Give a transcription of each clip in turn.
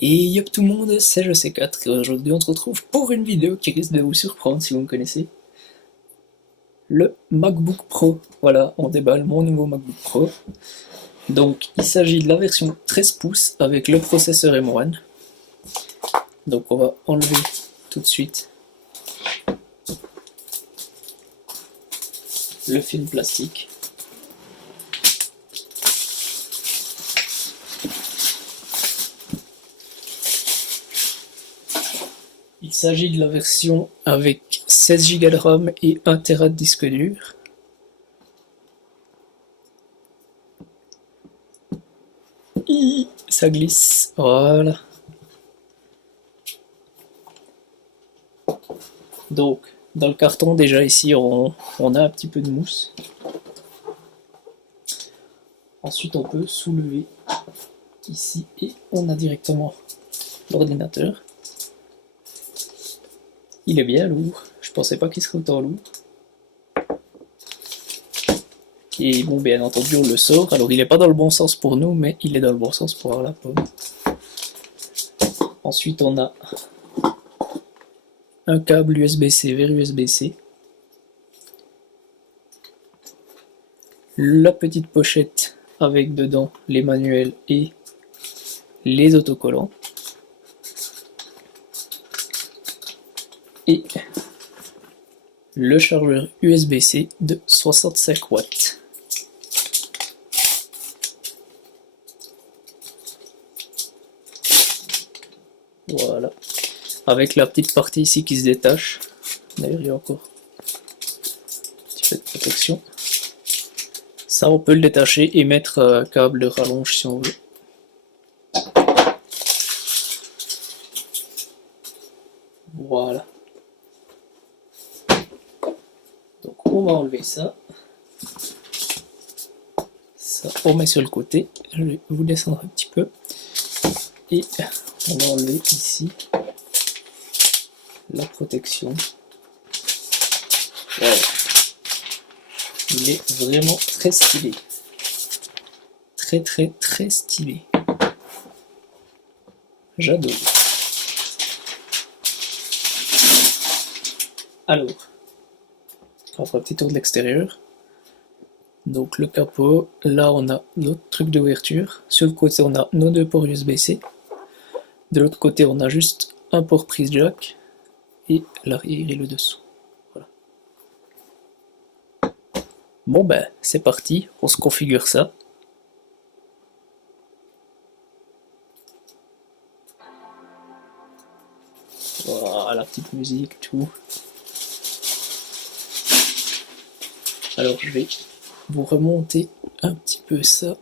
Et yop tout le monde, c'est JC4 et aujourd'hui on se retrouve pour une vidéo qui risque de vous surprendre si vous me connaissez. Le MacBook Pro. Voilà, on déballe mon nouveau MacBook Pro. Donc il s'agit de la version 13 pouces avec le processeur M1. Donc on va enlever tout de suite le film plastique. Il s'agit de la version avec 16 Go de RAM et 1 Tera de disque dur. Ça glisse, voilà. Donc, dans le carton, déjà ici, on a un petit peu de mousse. Ensuite, on peut soulever ici et on a directement l'ordinateur. Il est bien lourd, je pensais pas qu'il serait autant lourd. Et bon, bien entendu, on le sort. Alors, il n'est pas dans le bon sens pour nous, mais il est dans le bon sens pour la pomme. Ensuite, on a un câble USB-C vers USB-C. La petite pochette avec dedans les manuels et les autocollants. Et le chargeur USB-C de 65 watts. Voilà. Avec la petite partie ici qui se détache. D'ailleurs, il y a encore un petit peu de protection. Ça, on peut le détacher et mettre un câble de rallonge si on veut. Voilà. Donc, on va enlever ça. Ça, on met sur le côté. Je vais vous descendre un petit peu. Et on va enlever ici la protection. Voilà. Il est vraiment très stylé. Très stylé. J'adore. Alors, on va faire un petit tour de l'extérieur. Donc le capot, là on a notre truc d'ouverture. Sur le côté on a nos deux ports USB-C. De l'autre côté on a juste un port prise jack. Et l'arrière et le dessous. Voilà. Bon ben c'est parti, on se configure ça. Voilà, la petite musique, tout. Alors je vais vous remonter un petit peu ça.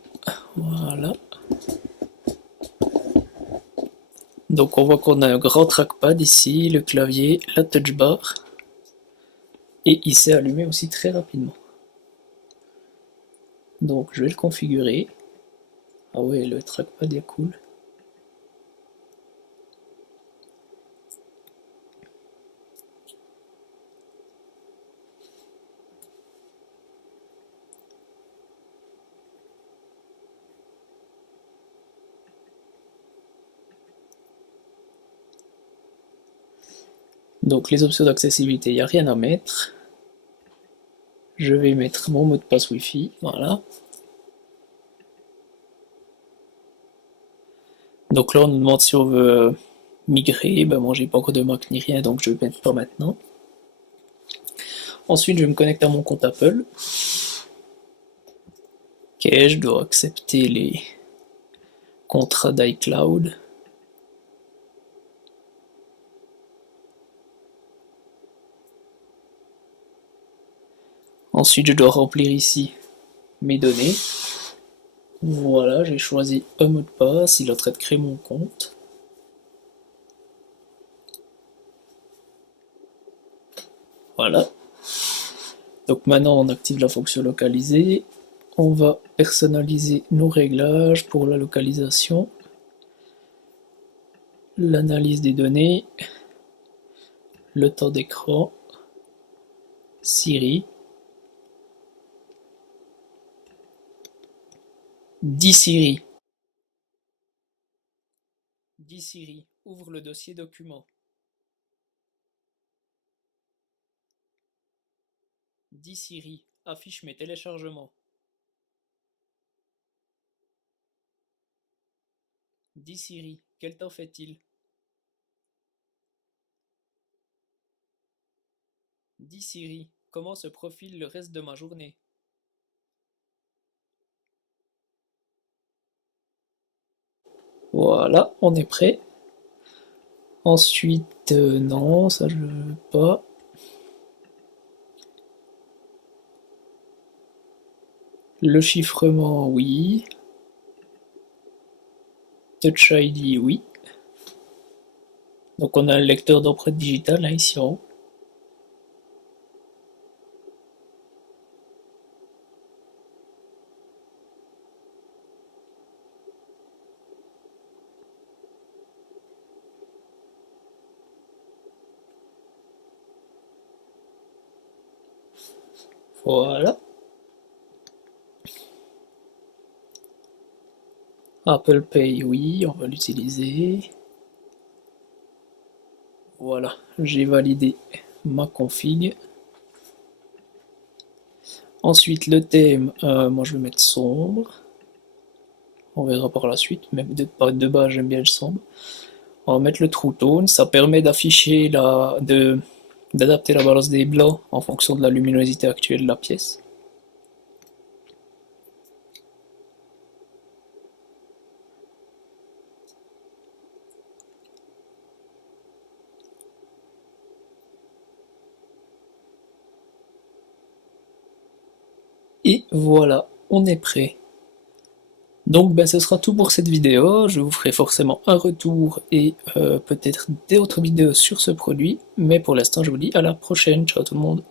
Voilà. Donc on voit qu'on a un grand trackpad ici, le clavier, la touch bar. Et il s'est allumé aussi très rapidement. Donc je vais le configurer. Ah ouais, le trackpad est cool. Donc les options d'accessibilité, il n'y a rien à mettre. Je vais mettre mon mot de passe Wi-Fi, voilà. Donc là on nous demande si on veut migrer, ben moi j'ai pas encore de Mac ni rien donc je vais mettre pas maintenant. Ensuite je me connecte à mon compte Apple. Ok, je dois accepter les contrats d'iCloud. Ensuite je dois remplir ici mes données. Voilà, j'ai choisi un mot de passe, il est en train de créer mon compte. Voilà. Donc maintenant on active la fonction localiser. On va personnaliser nos réglages pour la localisation, l'analyse des données, le temps d'écran, Siri, 10 Siri, Dis Siri, ouvre le dossier document. Dis Siri, affiche mes téléchargements. Dis Siri, quel temps fait-il? Dis Siri, comment se profile le reste de ma journée? Voilà, on est prêt. Ensuite, non, ça je veux pas. Le chiffrement, oui. Touch ID, oui. Donc on a un lecteur d'empreintes digitales là, ici en haut. Voilà. Apple Pay, oui, on va l'utiliser. Voilà, j'ai validé ma config. Ensuite, le thème, moi je vais mettre sombre. On verra par la suite, même de base j'aime bien le sombre. On va mettre le True Tone, ça permet d'afficher d'adapter la balance des blancs en fonction de la luminosité actuelle de la pièce. Et voilà, on est prêt. Donc ben, ce sera tout pour cette vidéo, je vous ferai forcément un retour et peut-être d'autres vidéos sur ce produit, mais pour l'instant je vous dis à la prochaine, ciao tout le monde.